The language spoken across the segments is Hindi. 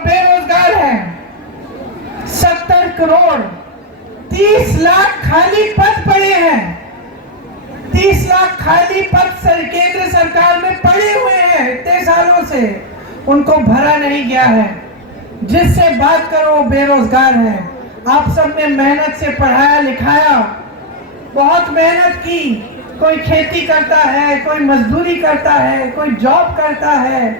बेरोजगार हैं। 70 करोड़, 30 लाख खाली पद पड़े हैं। 30 लाख खाली पद केंद्र सरकार में पड़े हुए हैं इतने सालों से, उनको भरा नहीं गया है। जिससे बात करो वो बेरोजगार है। आप सब ने मेहनत से पढ़ाया लिखाया, बहुत मेहनत की, कोई खेती करता है, कोई मजदूरी करता है, कोई जॉब करता है,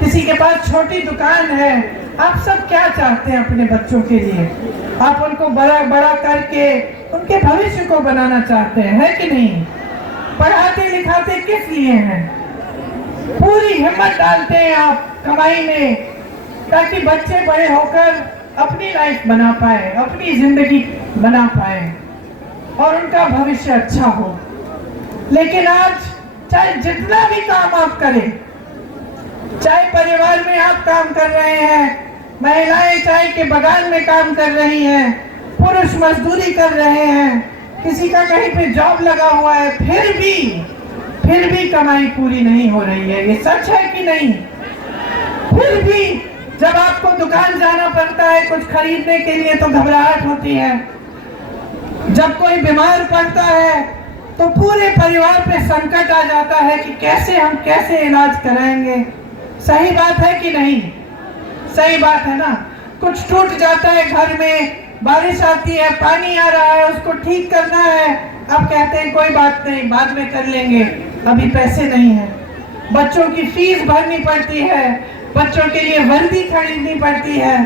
किसी के पास छोटी दुकान है। आप सब क्या चाहते हैं अपने बच्चों के लिए? आप उनको बड़ा बड़ा करके उनके भविष्य को बनाना चाहते हैं, है कि नहीं? पढ़ाते लिखाते किस लिए हैं? पूरी हिम्मत डालते हैं आप कमाई में, ताकि बच्चे बड़े होकर अपनी लाइफ बना पाए, अपनी जिंदगी बना पाए और उनका भविष्य अच्छा हो। लेकिन आज चाहे जितना भी काम आप करें, चाहे परिवार में आप काम कर रहे हैं, महिलाएं चाय के बगान में काम कर रही हैं, पुरुष मजदूरी कर रहे हैं, किसी का कहीं पे जॉब लगा हुआ है, फिर भी कमाई पूरी नहीं हो रही है। ये सच है कि नहीं? फिर भी जब आपको दुकान जाना पड़ता है कुछ खरीदने के लिए तो घबराहट होती है। जब कोई बीमार पड़ता है तो पूरे परिवार पे संकट आ जाता है कि कैसे इलाज कराएंगे। सही बात है कि नहीं? सही बात है ना? कुछ टूट जाता है घर में, बारिश आती है, पानी आ रहा है, उसको ठीक करना है, आप कहते हैं कोई बात नहीं, बाद में कर लेंगे, अभी पैसे नहीं है। बच्चों की फीस भरनी पड़ती है, बच्चों के लिए वर्दी खरीदनी पड़ती है,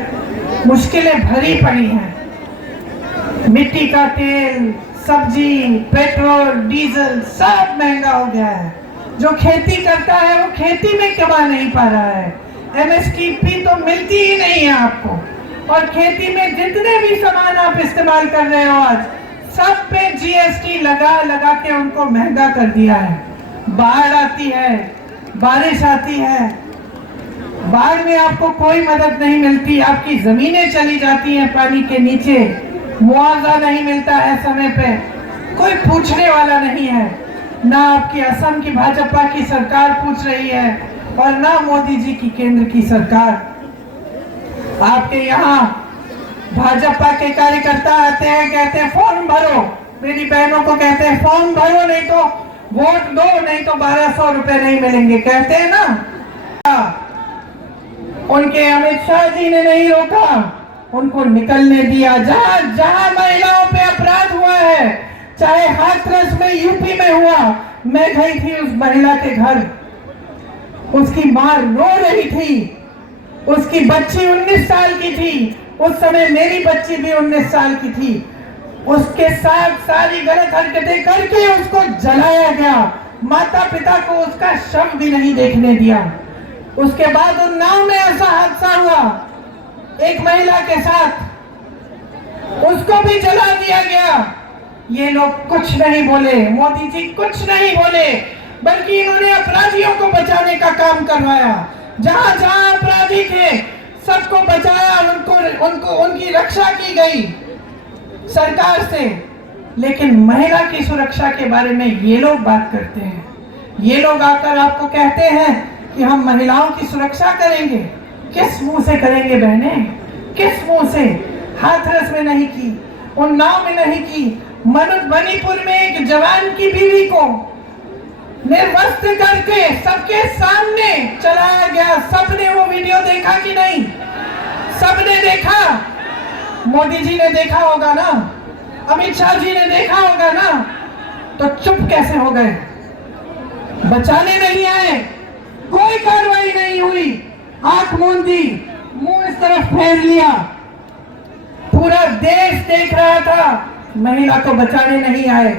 मुश्किलें भरी पड़ी हैं। मिट्टी का तेल, सब्जी, पेट्रोल, डीजल सब महंगा हो गया है। जो खेती करता है वो खेती में कमा नहीं पा रहा है। एमएसपी तो मिलती ही नहीं है आपको। और खेती में जितने भी सामान आप इस्तेमाल कर रहे हो आज, सब पे जीएसटी लगा लगा के उनको महंगा कर दिया है। बाढ़ आती है, बारिश आती है, बाढ़ में आपको कोई मदद नहीं मिलती, आपकी जमीनें चली जाती हैं पानी के नीचे, मुआवजा नहीं मिलता है समय पे, कोई पूछने वाला नहीं है। ना आपकी असम की भाजपा की सरकार पूछ रही है और ना मोदी जी की केंद्र की सरकार। आपके यहाँ भाजपा के कार्यकर्ता आते हैं, कहते हैं फॉर्म भरो, मेरी बहनों को कहते हैं फॉर्म भरो, नहीं तो वोट दो, नहीं तो 1200 रुपए नहीं मिलेंगे, कहते हैं ना। उनके अमित शाह जी ने नहीं रोका, उनको निकलने दिया। जहां जहां महिलाओं पे अपराध हुआ है, चाहे हाथरस में यूपी में हुआ, मैं गई थी उस महिला के घर, उसकी मां रो रही थी, उसकी बच्ची 19 साल की थी, उस समय मेरी बच्ची भी 19 साल की थी। उसके साथ सारी गलत हरकतें करके उसको जलाया गया, माता पिता को उसका शव भी नहीं देखने दिया। उसके बाद उन्नाव में ऐसा हादसा हुआ एक महिला के साथ, उसको भी जला दिया गया। ये लोग कुछ नहीं बोले, मोदी जी कुछ नहीं बोले, बल्कि इन्होंने अपराधियों को बचाने का काम करवाया। जहां जहां अपराधी थे सबको बचाया, उनको उनकी रक्षा की गई सरकार से। लेकिन महिला की सुरक्षा के बारे में ये लोग बात करते हैं। ये लोग आकर आपको कहते हैं कि हम महिलाओं की सुरक्षा करेंगे। किस मुंह से करेंगे बहने? किस मुंह से? हाथरस में नहीं की, उन्नाव में नहीं की, मणिपुर में एक जवान की बीवी को निर्वस्त्र करके सबके सामने चलाया गया। सबने वो वीडियो देखा कि नहीं? सबने देखा। मोदी जी ने देखा होगा ना, अमित शाह जी ने देखा होगा ना, तो चुप कैसे हो गए? बचाने नहीं आए, कोई कार्रवाई नहीं हुई, आंख मूंदी, मुंह इस तरफ फेर लिया। पूरा देश देख रहा था, महिला को बचाने नहीं आए।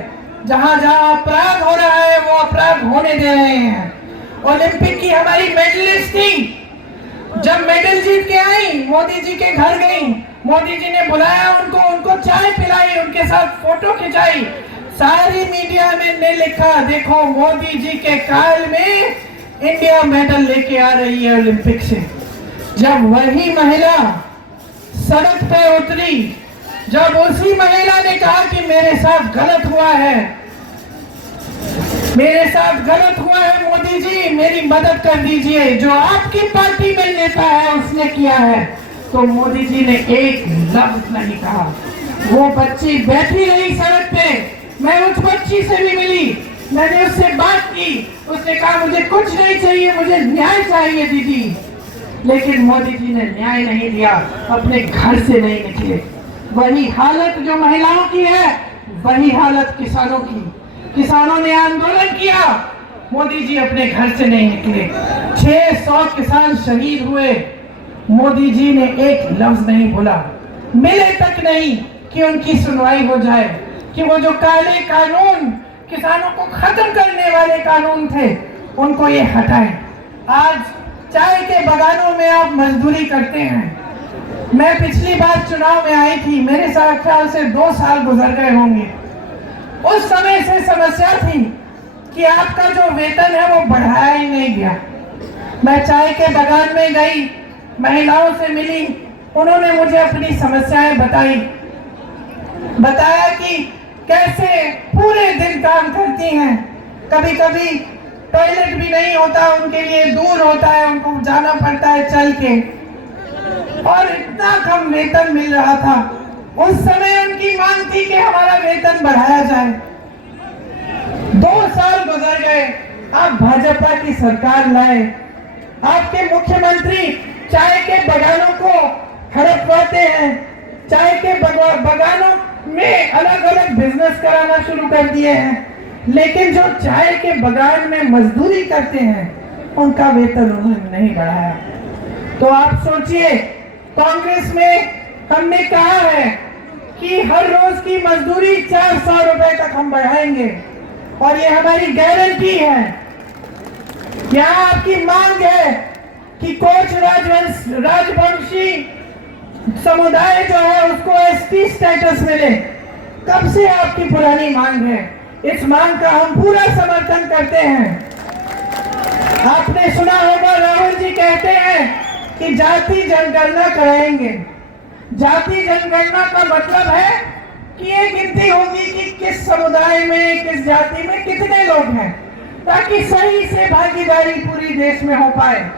जहां जहां अपराध हो रहा है वो अपराध होने दे रहे हैं। ओलंपिक की हमारी मेडलिस्ट थी, जब मेडल जीत के आई मोदी जी के घर गई, मोदी जी ने बुलाया उनको चाय पिलाई, उनके साथ फोटो खिंचाई। सारी मीडिया में ने लिखा, देखो मोदी जी के काल में इंडिया मेडल लेके आ रही है ओलंपिक से। जब वही महिला सड़क पे उतरी, जब उसी महिला ने कहा कि मेरे साथ गलत हुआ है, मेरे साथ गलत हुआ है, मोदी जी मेरी मदद कर दीजिए, जो आपकी पार्टी में नेता है उसने किया है, तो मोदी जी ने एक लफ्ज नहीं कहा। वो बच्ची बैठी रही सड़क पे, मैं उस बच्ची से भी मिली, मैंने उससे बात की, उसने कहा मुझे कुछ नहीं चाहिए, मुझे न्याय चाहिए दीदी। लेकिन मोदी जी ने न्याय नहीं दिया, अपने घर से नहीं निकले। वही हालत जो महिलाओं की है, वही हालत किसानों की। किसानों ने आंदोलन किया, मोदी जी अपने घर से नहीं निकले। 600 किसान शहीद हुए, मोदी जी ने एक लफ्ज नहीं बोला, मिले तक नहीं कि उनकी सुनवाई हो जाए, कि वो जो काले कानून किसानों को खत्म करने वाले कानून थे उनको ये हटाएं। आज चाय के बागानों में आप मजदूरी करते हैं। मैं पिछली बार चुनाव में आई थी, मेरे साथ ख्याल से 2 साल गुजर गए होंगे। उस समय से समस्या थी कि आपका जो वेतन है वो बढ़ाया ही नहीं गया। मैं चाय के बागान में गई, महिलाओं से मिली, उन्होंने मुझे अपनी समस्याएं बताया कि कैसे पूरे दिन काम करती हैं, कभी कभी टॉयलेट भी नहीं होता उनके लिए, दूर होता है, उनको जाना पड़ता है चल के, और इतना कम वेतन मिल रहा था। उस समय उनकी मांग थी कि हमारा वेतन बढ़ाया जाए। 2 साल गुजर गए, आप भाजपा की सरकार लाए, आपके मुख्यमंत्री चाय के बागानों को हड़पवाते हैं, चाय के बागानों में अलग अलग बिजनेस कराना शुरू कर दिए हैं, लेकिन जो चाय के बागान में मजदूरी करते हैं उनका वेतन उन्होंने नहीं बढ़ाया। तो आप सोचिए, कांग्रेस में हमने कहा है कि हर रोज की मजदूरी 400 रुपए तक हम बढ़ाएंगे, और ये हमारी गारंटी है। यहाँ आपकी मांग है कि कोच राजवंशी समुदाय जो है उसको एसटी स्टेटस मिले। कब से आपकी पुरानी मांग है, इस मांग का हम पूरा समर्थन करते हैं। आपने सुना होगा राहुल जी कहते हैं कि जाति जनगणना कराएंगे। जाति जनगणना का मतलब है कि ये गिनती होगी कि किस समुदाय में, किस जाति में कितने लोग हैं, ताकि सही से भागीदारी पूरी देश में हो पाए,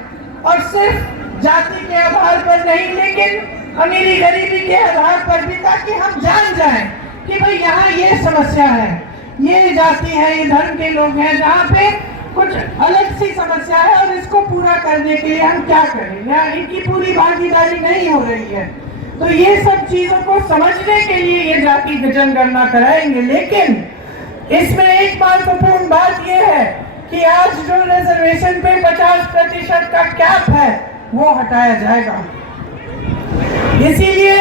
और सिर्फ जाति के आधार पर नहीं, लेकिन अमीरी गरीबी के आधार पर भी, ताकि हम जान जाएं कि भाई यहाँ ये समस्या है, ये जाति है, ये धर्म के लोग हैं, जहाँ पे कुछ अलग सी समस्या है, और इसको पूरा करने के लिए हम क्या करें, या इनकी पूरी भागीदारी नहीं हो रही है। तो ये सब चीजों को समझने के लिए ये जाति जनगणना कराएंगे। लेकिन इसमें एक महत्वपूर्ण बात यह है कि आज जो रिजर्वेशन पे 50% का कैप है वो हटाया जाएगा। इसीलिए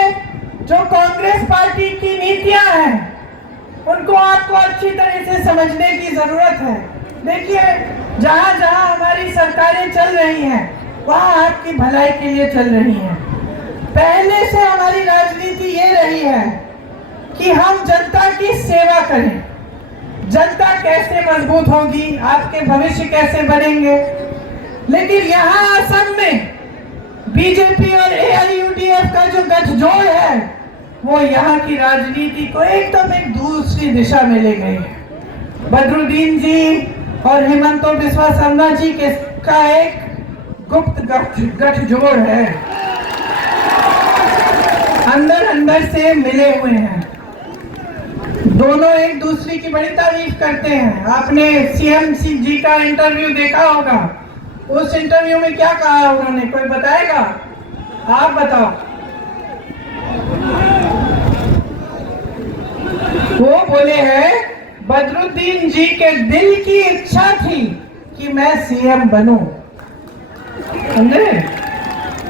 जो कांग्रेस पार्टी की नीतियां हैं उनको आपको अच्छी तरह से समझने की जरूरत है। देखिए, जहां जहां हमारी सरकारें चल रही हैं वहां आपकी भलाई के लिए चल रही हैं। पहले से हमारी राजनीति ये रही है कि हम जनता की सेवा करें। जनता कैसे मजबूत होगी, आपके भविष्य कैसे बनेंगे। लेकिन यहाँ असम में बीजेपी और एआईयूडीएफ का जो गठजोड़ है वो यहाँ की राजनीति को एकदम एक दूसरी दिशा में ले गई है। बदरुद्दीन जी और हिमंतो बिस्वा शर्मा जी का एक गुप्त गठजोड़ है, अंदर अंदर से मिले हुए हैं। दोनों एक दूसरे की बड़ी तारीफ करते हैं। आपने सीएम जी का इंटरव्यू देखा होगा, उस इंटरव्यू में क्या कहा उन्होंने, कोई बताएगा? आप बताओ। वो बोले हैं बदरुद्दीन जी के दिल की इच्छा थी कि मैं सीएम बनूं। समझे?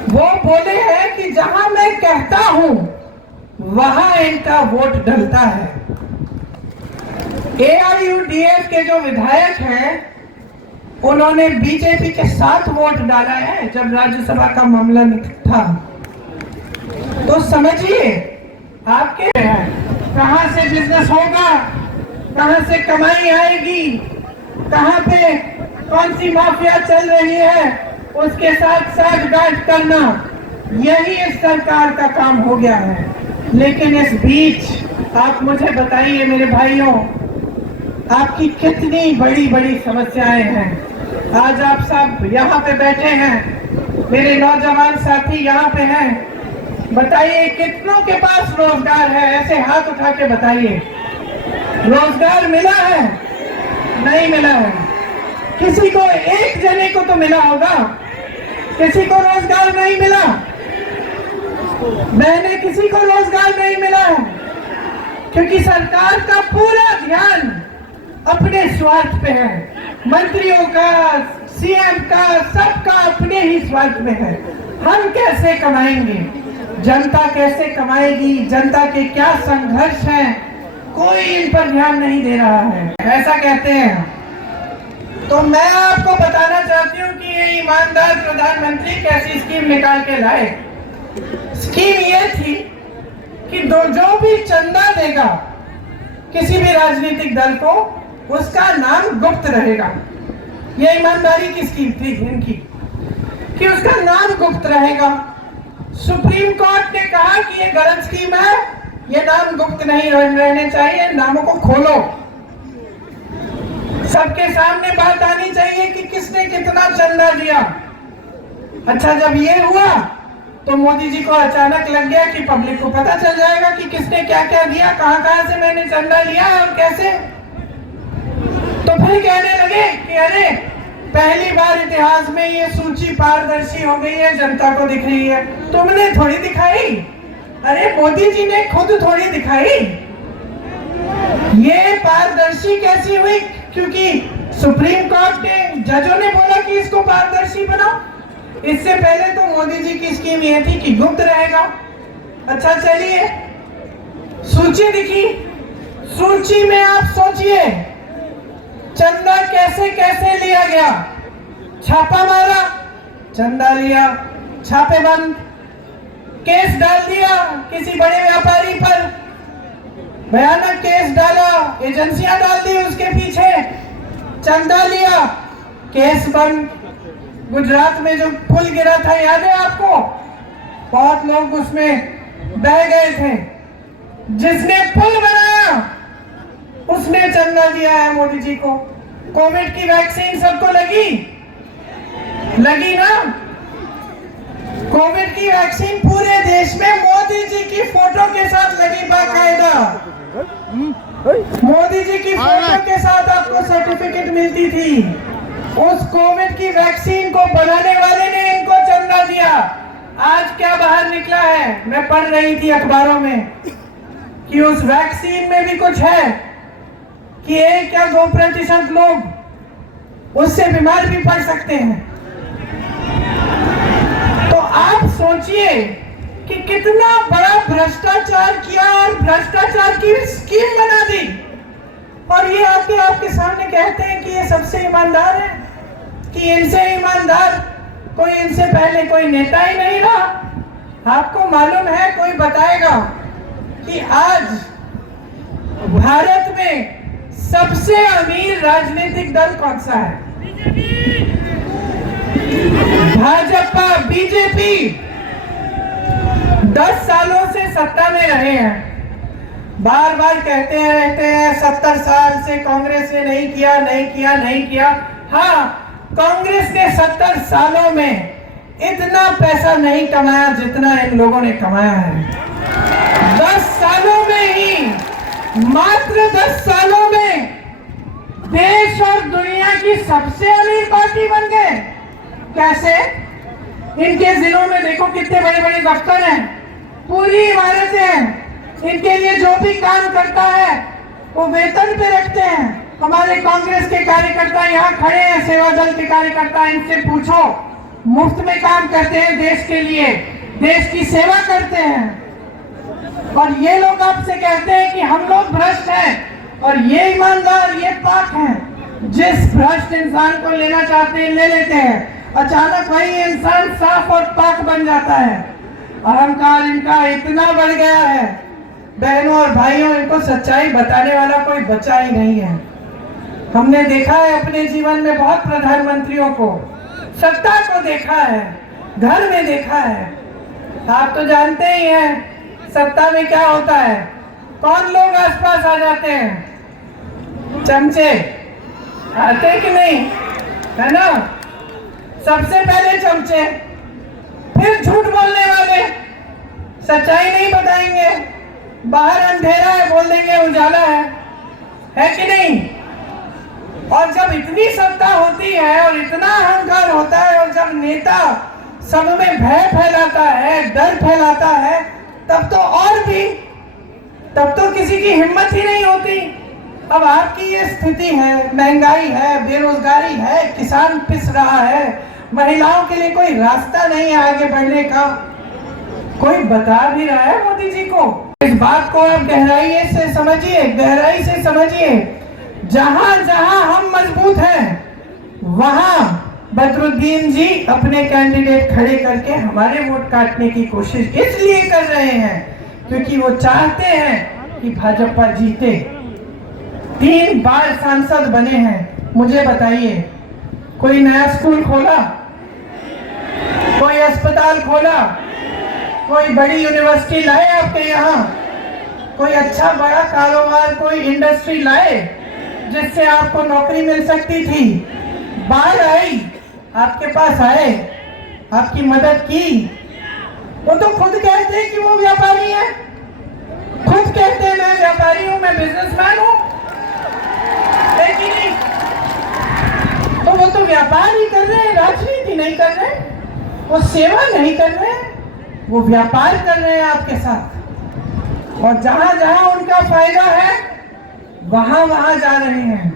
वो बोले हैं कि जहां मैं कहता हूं वहां इनका वोट डलता है। एआईयूडीएफ के जो विधायक हैं उन्होंने बीजेपी के साथ वोट डाला है जब राज्यसभा का मामला था। तो समझिए आपके कहां से बिजनेस होगा, कहां से कमाई आएगी, कहां पे कौन सी माफिया चल रही है, उसके साथ साठगांठ करना, यही इस सरकार का काम हो गया है। लेकिन इस बीच आप मुझे बताइए मेरे भाइयों, आपकी कितनी बड़ी बड़ी समस्याएं हैं। आज आप सब यहाँ पे बैठे हैं, मेरे नौजवान साथी यहाँ पे हैं, बताइए कितनों के पास रोजगार है? ऐसे हाथ उठा के बताइए, रोजगार मिला है? नहीं मिला है। किसी को, एक जने को तो मिला होगा, किसी को रोजगार नहीं मिला। मैंने किसी को रोजगार नहीं मिला है, क्योंकि सरकार का पूरा ध्यान अपने स्वार्थ पे है। मंत्रियों का, सीएम का, सबका अपने ही स्वार्थ में है। हम कैसे कमाएंगे, जनता कैसे कमाएगी, जनता के क्या संघर्ष हैं, कोई इन पर ध्यान नहीं दे रहा है, ऐसा कहते हैं। तो मैं आपको बताना चाहती हूँ कि ये ईमानदार प्रधानमंत्री कैसी स्कीम निकाल के लाए। स्कीम ये थी कि जो भी चंदा देगा किसी भी राजनीतिक दल को, उसका नाम गुप्त रहेगा। ये ईमानदारी की स्कीम थी इनकी कि उसका नाम गुप्त रहेगा। सुप्रीम कोर्ट ने कहा कि ये गलत स्कीम है, ये नाम गुप्त नहीं रहने चाहिए, नामों को खोलो, सबके सामने बात आनी चाहिए कि किसने कितना चंदा दिया। अच्छा, जब ये हुआ तो मोदी जी को अचानक लग गया कि पब्लिक को पता चल जाएगा कि किसने क्या क्या दिया, कहां कहां से मैंने चंदा लिया और कैसे। तो फिर कहने लगे कि अरे पहली बार इतिहास में ये सूची पारदर्शी हो गई है, जनता को दिख रही है। तुमने थोड़ी दिखाई, अरे मोदी जी ने खुद थोड़ी दिखाई। ये पारदर्शी कैसी हुई? क्योंकि सुप्रीम कोर्ट ने, जजों ने बोला कि इसको पारदर्शी बनाओ। इससे पहले तो मोदी जी की स्कीम ये थी कि गुप्त रहेगा। अच्छा चलिए, सूची दिखी, सूची में आप सोचिए चंदा कैसे कैसे लिया गया। छापा मारा, चंदा लिया, छापे बंद, केस डाल दिया किसी बड़े व्यापारी पर, भयानक केस डाला, एजेंसियां डाल दी उसके पीछे, चंदा लिया, केस बंद। गुजरात में जो पुल गिरा था, याद है आपको? बहुत लोग उसमें बह गए थे। जिसने पुल बनाया उसने चंदा दिया है मोदी जी को। कोविड की वैक्सीन सबको लगी ना? कोविड की वैक्सीन पूरे देश में मोदी जी की फोटो के साथ लगी, बाकायदा मोदी जी की फोटो के साथ आपको सर्टिफिकेट मिलती थी। उस कोविड की वैक्सीन को बनाने वाले ने इनको चंदा दिया। आज क्या बाहर निकला है, मैं पढ़ रही थी अखबारों में कि उस वैक्सीन में भी कुछ है कि 1 या 2% लोग उससे बीमार भी पड़ सकते हैं। तो आप सोचिए कि कितना बड़ा भ्रष्टाचार किया और भ्रष्टाचार की स्कीम बना दी, और ये आके आपके सामने कहते हैं कि ये सबसे ईमानदार है, कि इनसे ईमानदार कोई, इनसे पहले कोई नेता ही नहीं रहा। आपको मालूम है, कोई बताएगा कि आज भारत में सबसे अमीर राजनीतिक दल कौन सा है? भाजपा, बीजेपी 10 सालों से सत्ता में रहे हैं। बार बार कहते रहते हैं 70 साल से कांग्रेस ने नहीं किया। हाँ, कांग्रेस ने 70 सालों में इतना पैसा नहीं कमाया जितना इन लोगों ने कमाया है। 10 सालों में ही, मात्र 10 सालों में देश और दुनिया की सबसे अमीर पार्टी बन गए। कैसे? इनके जिलों में देखो कितने बड़े बड़े दफ्तर हैं, पूरी इमारतें हैं। इनके लिए जो भी काम करता है वो वेतन पे रखते हैं। हमारे कांग्रेस के कार्यकर्ता यहाँ खड़े हैं, सेवा दल के कार्यकर्ता, इनसे पूछो, मुफ्त में काम करते हैं देश के लिए, देश की सेवा करते हैं। और ये लोग आपसे कहते हैं कि हम लोग भ्रष्ट हैं और ये ईमानदार, ये पाक हैं। जिस भ्रष्ट इंसान को लेना चाहते हैं ले लेते हैं, अचानक वही इंसान साफ और पाक बन जाता है। अहंकार इनका इतना बढ़ गया है, बहनों और भाइयों, इनको सच्चाई बताने वाला कोई बचा ही नहीं है। हमने देखा है अपने जीवन में बहुत प्रधानमंत्रियों को, सत्ता को देखा है, घर में देखा है। आप तो जानते ही हैं सत्ता में क्या होता है, कौन लोग आसपास आ जाते हैं? चमचे आते कि नहीं, है ना? सबसे पहले चमचे, फिर झूठ बोलने वाले, सच्चाई नहीं बताएंगे, बाहर अंधेरा है बोल देंगे उजाला है कि नहीं? और जब इतनी सत्ता होती है और इतना अहंकार होता है और जब नेता सब में भय फैलाता है, डर फैलाता है, तब तो किसी की हिम्मत ही नहीं होती। अब आपकी ये स्थिति है, महंगाई है, बेरोजगारी है, किसान पिस रहा है, महिलाओं के लिए कोई रास्ता नहीं है आगे बढ़ने का। कोई बता भी रहा है मोदी जी को? इस बात को आप गहराई से समझिए। जहां जहां हम मजबूत हैं वहां बदरुद्दीन जी अपने कैंडिडेट खड़े करके हमारे वोट काटने की कोशिश इसलिए कर रहे हैं क्योंकि वो चाहते हैं कि भाजपा जीते। 3 बार सांसद बने हैं। मुझे बताइए, कोई नया स्कूल खोला, कोई अस्पताल खोला, कोई बड़ी यूनिवर्सिटी लाए आपके यहाँ, कोई अच्छा बड़ा कारोबार, कोई इंडस्ट्री लाए जिससे आपको नौकरी मिल सकती थी? बाढ़ आई, आपके पास आए, आपकी मदद की? वो तो खुद कहते हैं कि वो व्यापारी है, खुद कहते हैं मैं व्यापारी हूं, मैं बिजनेसमैन हूं, लेकिन नहीं, तो वो तो व्यापार ही कर रहे हैं, राजनीति नहीं कर रहे, वो सेवा नहीं कर रहे, वो व्यापार कर रहे हैं आपके साथ। और जहां जहां उनका फायदा है वहां वहां जा रहे हैं,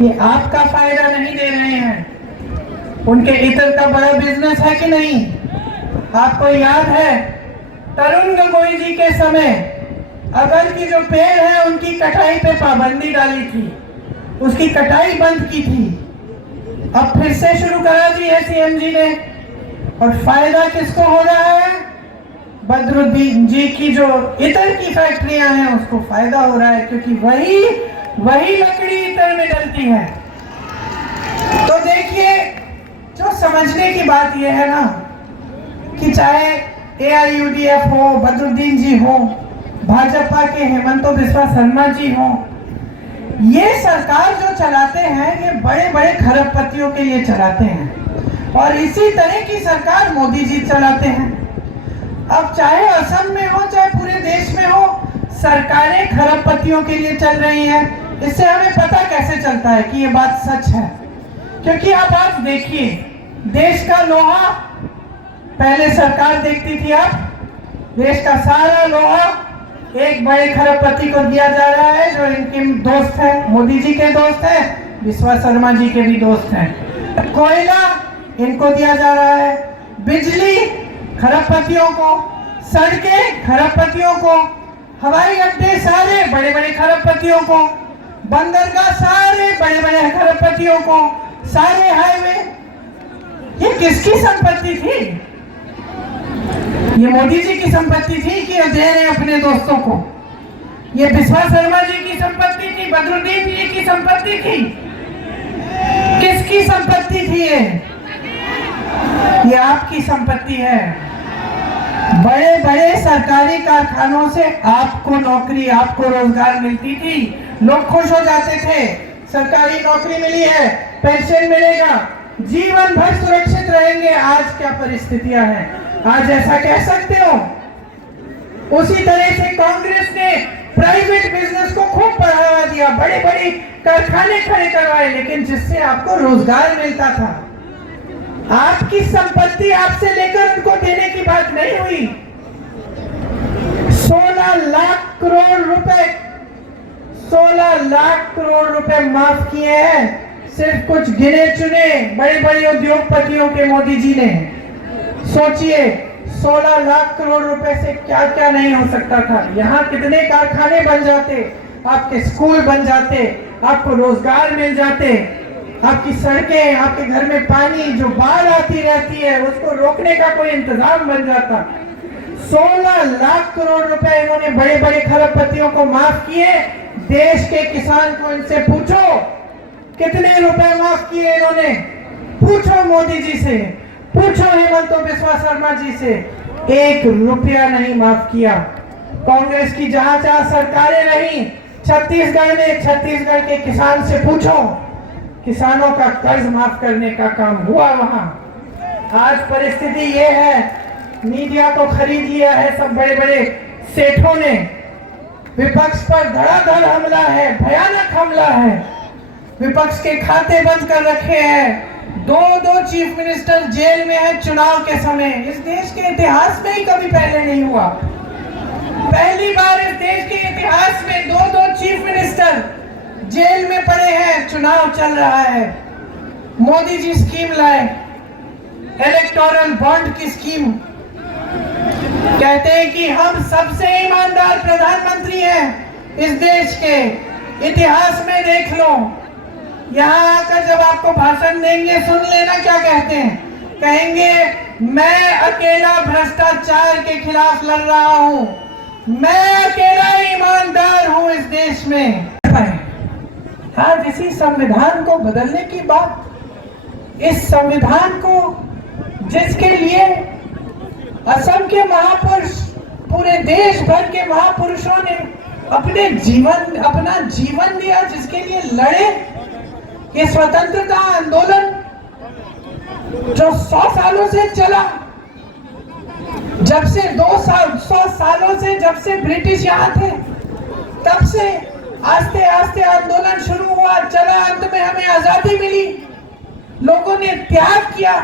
ये आपका फायदा नहीं दे रहे हैं। उनके इतर का बड़ा बिजनेस है कि नहीं? आपको याद है तरुण गोगोई जी के समय अगर की जो पेड़ है उनकी कटाई पे पाबंदी डाली थी, उसकी कटाई बंद की थी, अब फिर से शुरू करा दी है सीएम जी ने। और फायदा किसको हो रहा है? बदरुद्दीन जी की जो इतर की फैक्ट्रियां हैं उसको फायदा हो रहा है, क्योंकि वही लकड़ी इतर में डलती है। तो देखिए, जो समझने की बात यह है ना कि चाहे AIUDF हो, बदरुद्दीन जी हो, भाजपा के हेमंत बिस्वा शर्मा जी हो, ये सरकार जो चलाते हैं ये बड़े बड़े खरबपतियों के लिए चलाते हैं और इसी तरह की सरकार मोदी जी चलाते हैं। अब चाहे असम में हो चाहे पूरे देश में हो, सरकारें खरबपतियों के लिए चल रही हैं। इससे हमें पता कैसे चलता है कि ये बात सच है? क्योंकि आप आज देखिए, देश का लोहा पहले सरकार देखती थी, अब देश का सारा लोहा एक बड़े खरबपति को दिया जा रहा है जो इनके दोस्त है, मोदी जी के दोस्त है, विश्वा शर्मा जी के भी दोस्त हैं। कोयला इनको दिया जा रहा है, बिजली खरबपतियों को, सड़कें खरबपतियों को, हवाई अड्डे सारे बड़े बड़े खरबपतियों को, बंदरगाह सारे बड़े बड़े खरबपतियों को, सारे हाईवे। ये किसकी संपत्ति थी? ये मोदी जी की संपत्ति थी कि दे रहे अपने दोस्तों को? ये विश्वा शर्मा जी की संपत्ति थी, बदरुद्दीन जी की संपत्ति थी? किसकी संपत्ति थी ये आपकी संपत्ति है। बड़े बड़े सरकारी कारखानों से आपको नौकरी, आपको रोजगार मिलती थी, लोग खुश हो जाते थे, सरकारी नौकरी मिली है, पेंशन मिलेगा, जीवन भर सुरक्षित रहेंगे। आज क्या परिस्थितियां हैं? आज ऐसा कह सकते हो? उसी तरह से कांग्रेस ने प्राइवेट बिजनेस को खूब बढ़ावा दिया, बड़े बड़े कारखाने खड़े करवाए, लेकिन जिससे आपको रोजगार मिलता था। आपकी संपत्ति आपसे लेकर उनको देने की बात नहीं हुई। 16 लाख करोड़ रुपए 16 लाख करोड़ रुपए माफ किए हैं सिर्फ कुछ गिने चुने बड़े बड़े उद्योगपतियों के मोदी जी ने। सोचिए, 16 लाख करोड़ रुपए से क्या क्या नहीं हो सकता था। यहाँ कितने कारखाने बन जाते, आपके स्कूल बन जाते, आपको रोजगार मिल जाते, आपकी सड़कें, आपके घर में पानी जो बाढ़ आती रहती है उसको रोकने का कोई इंतजाम बन जाता। 16 लाख करोड़ रुपए इन्होंने बड़े बड़े खरबपतियों को माफ किए। देश के किसान को इनसे पूछो कितने रुपए माफ किए इन्होंने, पूछो मोदी जी से, पूछो हेमंत बिस्वा शर्मा जी से, 1 रुपया नहीं माफ किया। कांग्रेस की जहां जहां सरकारें रही, छत्तीसगढ़ में छत्तीसगढ़ के किसान से पूछो, किसानों का कर्ज माफ करने का काम हुआ वहां। आज परिस्थिति ये है मीडिया को खरीद लिया है सब बड़े बड़े सेठों ने। विपक्ष पर धड़ाधड़ हमला है, भयानक हमला है। विपक्ष के खाते बंद कर रखे हैं। दो चीफ मिनिस्टर जेल में है चुनाव के समय। इस देश के इतिहास में ही कभी पहले नहीं हुआ। पहली बार इस देश के इतिहास में दो चीफ मिनिस्टर जेल में पड़े हैं, चुनाव चल रहा है। मोदी जी स्कीम लाए, इलेक्टोरल बॉन्ड की स्कीम। कहते हैं कि हम सबसे ईमानदार प्रधानमंत्री हैं इस देश के इतिहास में। देख लो, यहाँ आकर जब आपको भाषण देंगे सुन लेना क्या कहते हैं। कहेंगे मैं अकेला भ्रष्टाचार के खिलाफ लड़ रहा हूँ, मैं अकेला ईमानदार हूँ इस देश में। आज इसी संविधान को बदलने की बात, इस संविधान को जिसके लिए असम के महापुरुष, पूरे देश भर के महापुरुषों ने अपना जीवन दिया, जिसके लिए लड़े, ये स्वतंत्रता आंदोलन जो 100 सालों से चला, जब से 100 सालों से जब से ब्रिटिश यहाँ थे, तब से आस्ते आस्ते आंदोलन शुरू हुआ, चला, अंत में हमें आजादी मिली, लोगों ने त्याग किया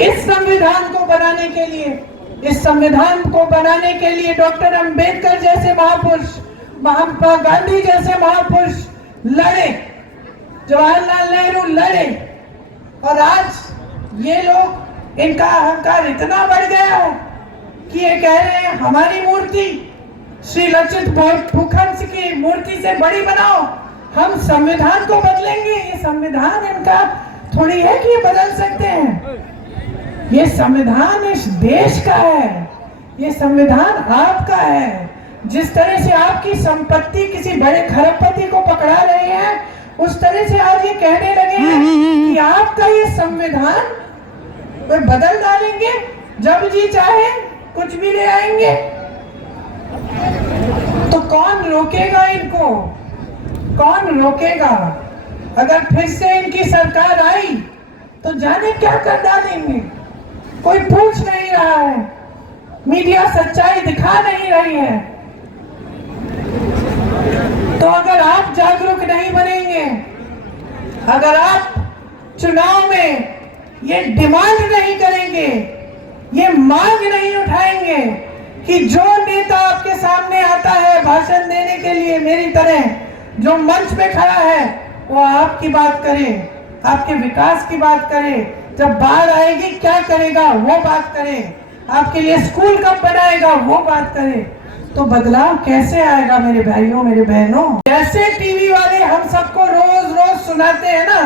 इस संविधान को बनाने के लिए। इस संविधान को बनाने के लिए डॉक्टर अंबेडकर जैसे महापुरुष, महात्मा गांधी जैसे महापुरुष लड़े, जवाहरलाल नेहरू लड़े। और आज ये लोग, इनका अहंकार इतना बढ़ गया है कि ये कह रहे हैं हमारी मूर्ति श्री लचित भूखंड की मूर्ति से बड़ी बनाओ, हम संविधान को बदलेंगे। ये संविधान इनका थोड़ी है कि ये बदल सकते हैं। ये संविधान इस देश का है, ये संविधान आपका है। जिस तरह से आपकी संपत्ति किसी बड़े खरबपति को पकड़ा रहे हैं, उस तरह से आज ये कहने लगे हैं कि आपका ये संविधान वे बदल डालेंगे, जब जी चाहे कुछ भी ले आएंगे। तो कौन रोकेगा इनको? कौन रोकेगा? अगर फिर से इनकी सरकार आई तो जाने क्या कर डालेंगे। कोई पूछ नहीं रहा है, मीडिया सच्चाई दिखा नहीं रही है। तो अगर आप जागरूक नहीं बनेंगे, अगर आप चुनाव में ये डिमांड नहीं करेंगे, ये मांग नहीं उठाएंगे कि जो नेता आपके सामने आता है भाषण देने के लिए, मेरी तरह जो मंच पे खड़ा है, वो आपकी बात करे, आपके विकास की बात करे, जब बाढ़ आएगी क्या करेगा वो बात करे, आपके लिए स्कूल कब बनाएगा वो बात करे, तो बदलाव कैसे आएगा मेरे भाइयों, मेरे बहनों? जैसे टीवी वाले हम सबको रोज रोज सुनाते हैं ना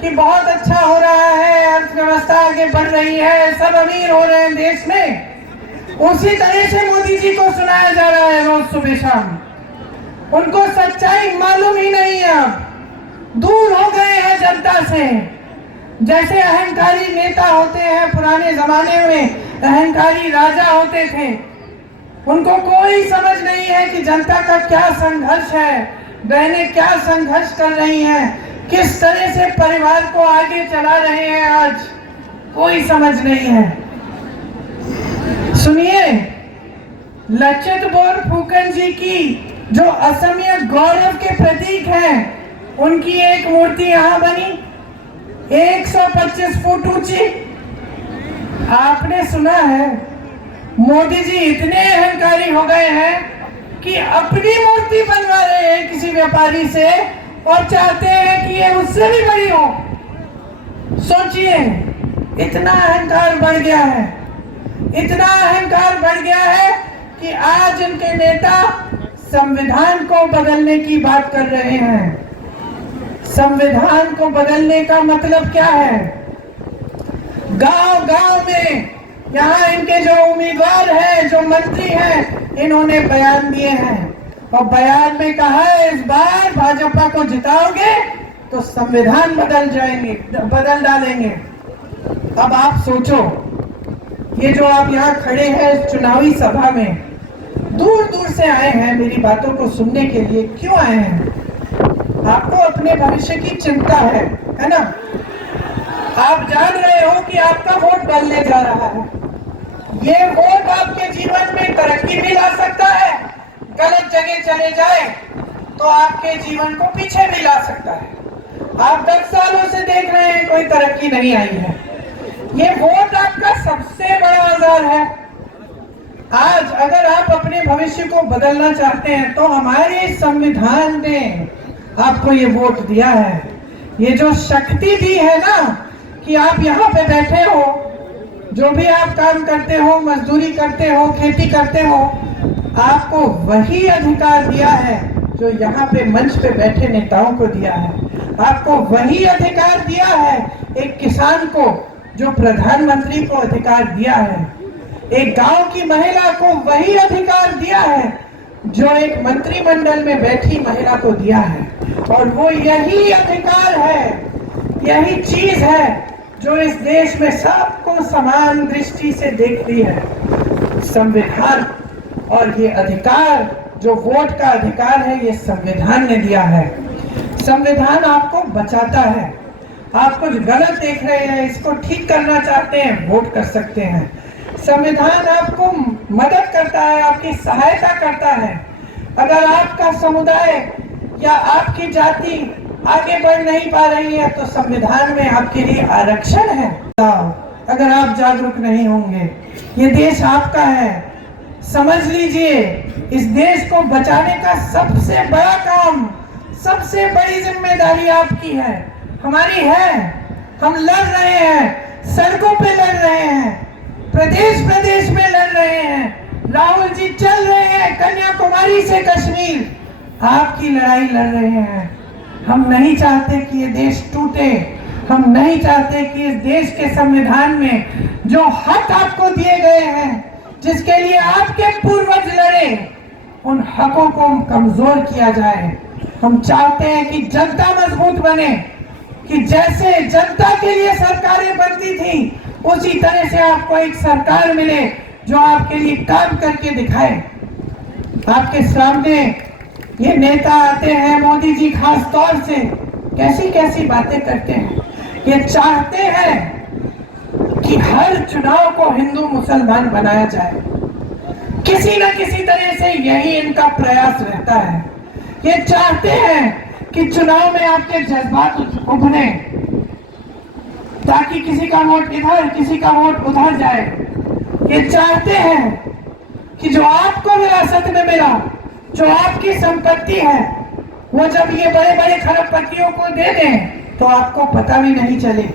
कि बहुत अच्छा हो रहा है, अर्थव्यवस्था आगे बढ़ रही है, सब अमीर हो रहे हैं देश में, उसी तरह से मोदी जी को सुनाया जा रहा है रोज सुबह शाम। उनको सच्चाई मालूम ही नहीं है, अब दूर हो गए हैं जनता से। जैसे अहंकारी नेता होते हैं पुराने जमाने में, अहंकारी राजा होते थे, उनको कोई समझ नहीं है कि जनता का क्या संघर्ष है, बहनें क्या संघर्ष कर रही हैं, किस तरह से परिवार को आगे चला रहे हैं, आज कोई समझ नहीं है। सुनिए, लचित बोरफुकन जी की जो असमिया गौरव के प्रतीक हैं, उनकी एक मूर्ति यहाँ बनी 125 फुट ऊंची। आपने सुना है मोदी जी इतने अहंकारी हो गए हैं कि अपनी मूर्ति बनवा रहे हैं किसी व्यापारी से और चाहते हैं कि ये उससे भी बड़ी हो। सोचिए, इतना अहंकार बढ़ गया है, इतना अहंकार बढ़ गया है कि आज इनके नेता संविधान को बदलने की बात कर रहे हैं। संविधान को बदलने का मतलब क्या है? गांव-गांव में यहाँ इनके जो उम्मीदवार हैं, जो मंत्री हैं, इन्होंने बयान दिए हैं और बयान में कहा है इस बार भाजपा को जिताओगे तो संविधान बदल डालेंगे। अब आप सोचो, ये जो आप यहाँ खड़े हैं इस चुनावी सभा में, दूर दूर से आए हैं मेरी बातों को सुनने के लिए। क्यों आए हैं? आपको अपने भविष्य की चिंता है ना? आप जान रहे हो कि आपका वोट बदलने जा रहा है, ये वोट आपके जीवन में तरक्की भी ला सकता है, गलत जगह चले जाए तो आपके जीवन को पीछे भी ला सकता है। आप 10 सालों से देख रहे हैं कोई तरक्की नहीं आई है। ये वोट आपका सबसे बड़ा औजार है। आज अगर आप अपने भविष्य को बदलना चाहते हैं तो हमारे संविधान ने आपको ये वोट दिया है। ये जो शक्ति दी है ना कि आप यहाँ पे बैठे हो, जो भी आप काम करते हो, मजदूरी करते हो, खेती करते हो, आपको वही अधिकार दिया है जो यहाँ पे मंच पे बैठे नेताओं को दिया है। आपको वही अधिकार दिया है एक किसान को जो प्रधानमंत्री को अधिकार दिया है। एक गांव की महिला को वही अधिकार दिया है जो एक मंत्रिमंडल में बैठी महिला को दिया है। और वो यही अधिकार है, यही चीज है जो इस देश में सबको समान दृष्टि से देखती है। संविधान और ये अधिकार जो वोट का अधिकार है, ये संविधान ने दिया है। संविधान आपको बचाता है। आप कुछ गलत देख रहे हैं, इसको ठीक करना चाहते हैं, वोट कर सकते हैं। संविधान आपको मदद करता है, आपकी सहायता करता है। अगर आपका समुदाय या आपकी जाति आगे बढ़ नहीं पा रही है तो संविधान में आपके लिए आरक्षण है। अगर आप जागरूक नहीं होंगे, ये देश आपका है। समझ लीजिए, इस देश को बचाने का सबसे बड़ा काम, सबसे बड़ी जिम्मेदारी आपकी है, हमारी है। हम लड़ रहे हैं, सड़कों पे लड़ रहे हैं, प्रदेश प्रदेश में लड़ रहे हैं। राहुल जी चल रहे हैं कन्याकुमारी से कश्मीर, आपकी लड़ाई लड़ रहे हैं। हम नहीं चाहते कि ये देश टूटे। हम नहीं चाहते कि इस देश के संविधान में जो हक आपको दिए गए हैं, जिसके लिए आपके पूर्वज लड़े, उन हकों को कमजोर किया जाए। हम चाहते हैं कि जनता मजबूत बने, कि जैसे जनता के लिए सरकारें बनती थी उसी तरह से आपको एक सरकार मिले जो आपके लिए काम करके दिखाए। आपके सामने ये नेता आते हैं, मोदी जी खास तौर से कैसी कैसी बातें करते हैं। ये चाहते हैं कि हर चुनाव को हिंदू मुसलमान बनाया जाए, किसी न किसी तरह से यही इनका प्रयास रहता है। ये चाहते हैं कि चुनाव में आपके जज्बात उभरे, ताकि किसी का वोट इधर किसी का वोट उधर जाए। ये चाहते हैं कि जो आपको विरासत में मिला, जो आपकी संपत्ति है, वो जब ये बड़े बड़े खरबपतियों को दे दें तो आपको पता भी नहीं चले।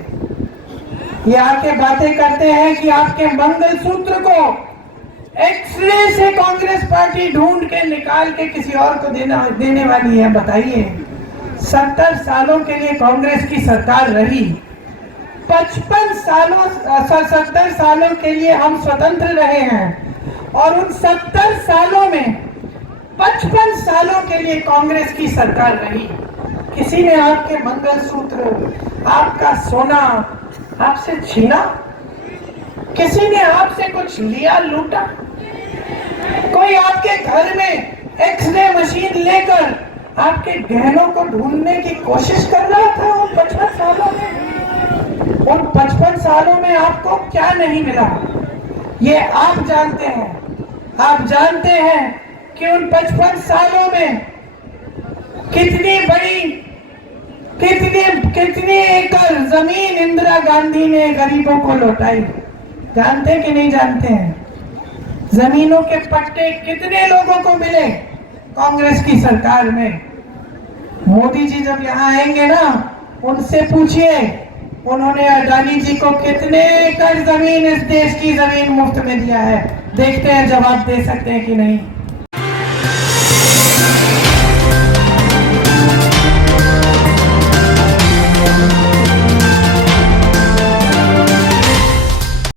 ये आके बातें करते हैं कि आपके मंगलसूत्र को एक्सरे से कांग्रेस पार्टी ढूंढ के निकाल के किसी और को देने वाली है। बताइए, 70 सालों के लिए कांग्रेस की सरकार रही, 70 सालों के लिए हम स्वतंत्र रहे हैं, और उन 70 सालों में 55 सालों के लिए कांग्रेस की सरकार रही। किसी ने आपके मंगलसूत्र, आपका सोना आपसे छीना? किसी ने आपसे कुछ लिया, लूटा? कोई आपके घर में एक्सरे मशीन लेकर आपके गहनों को ढूंढने की कोशिश कर रहा था उन 55 सालों में? उन 55 सालों में आपको क्या नहीं मिला, ये आप जानते हैं। आप जानते हैं कि उन 55 सालों में कितनी बड़ी, कितनी एकड़ जमीन इंदिरा गांधी ने गरीबों को लौटाई। जानते कि नहीं जानते हैं? जमीनों के पट्टे कितने लोगों को मिले कांग्रेस की सरकार में? मोदी जी जब यहाँ आएंगे ना, उनसे पूछिए उन्होंने अडानी जी को कितने एकड़ जमीन, इस देश की जमीन मुफ्त में दिया है। देखते हैं जवाब दे सकते हैं कि नहीं।